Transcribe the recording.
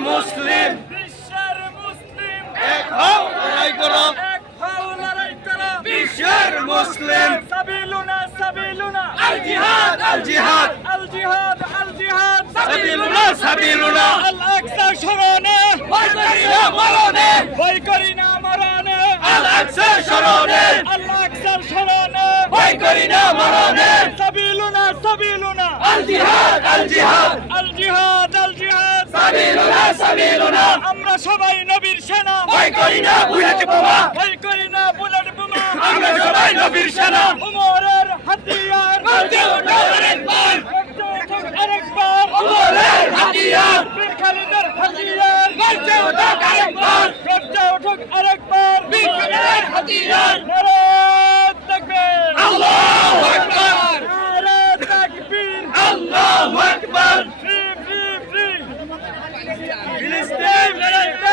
মুসলিম। বিশ্বের মুসলিম। এক হও লড়াই করো। এক হও লড়াই করো। বিশ্বের মুসলিম। সাবিলুনা সাবিলুনা। আল জিহাদ আল জিহাদ। আল জিহাদ আল জিহাদ। সাবিলুনা সাবিলুনা। আল আকসা স্মরণে। ভয় করি না মরণে। ভয় করি না মরণে। আল আকসা স্মরণে। আল আকসার স্মরণে। ভয় করি না মরণে। সাবিলুনা সাবিলুনা। আল জিহাদ আল জিহাদ। আল সাবিলুনা আমরা সবাই নবীর সেনা। ভয় করি না বুলেট বোমা। ভয় করি না বুলেট বোমা। আমরা সবাই নবীর সেনা। উমরের হাতিয়ার। আরেকবার। গর্জে ওঠো আরেকবার। উমরের হাতিয়ার। বীর খালিদের হাতিয়ার। গর্জে ওঠো আরেকবার। গর্জে ওঠো আরেকবার। বীর খালিদের হাতিয়ার। নারায়ণ তাকবীর আল্লাহু আকবার। নারায়ণ তাকবীর আল্লাহু আকবার। Philistin, Philistin, Philistin,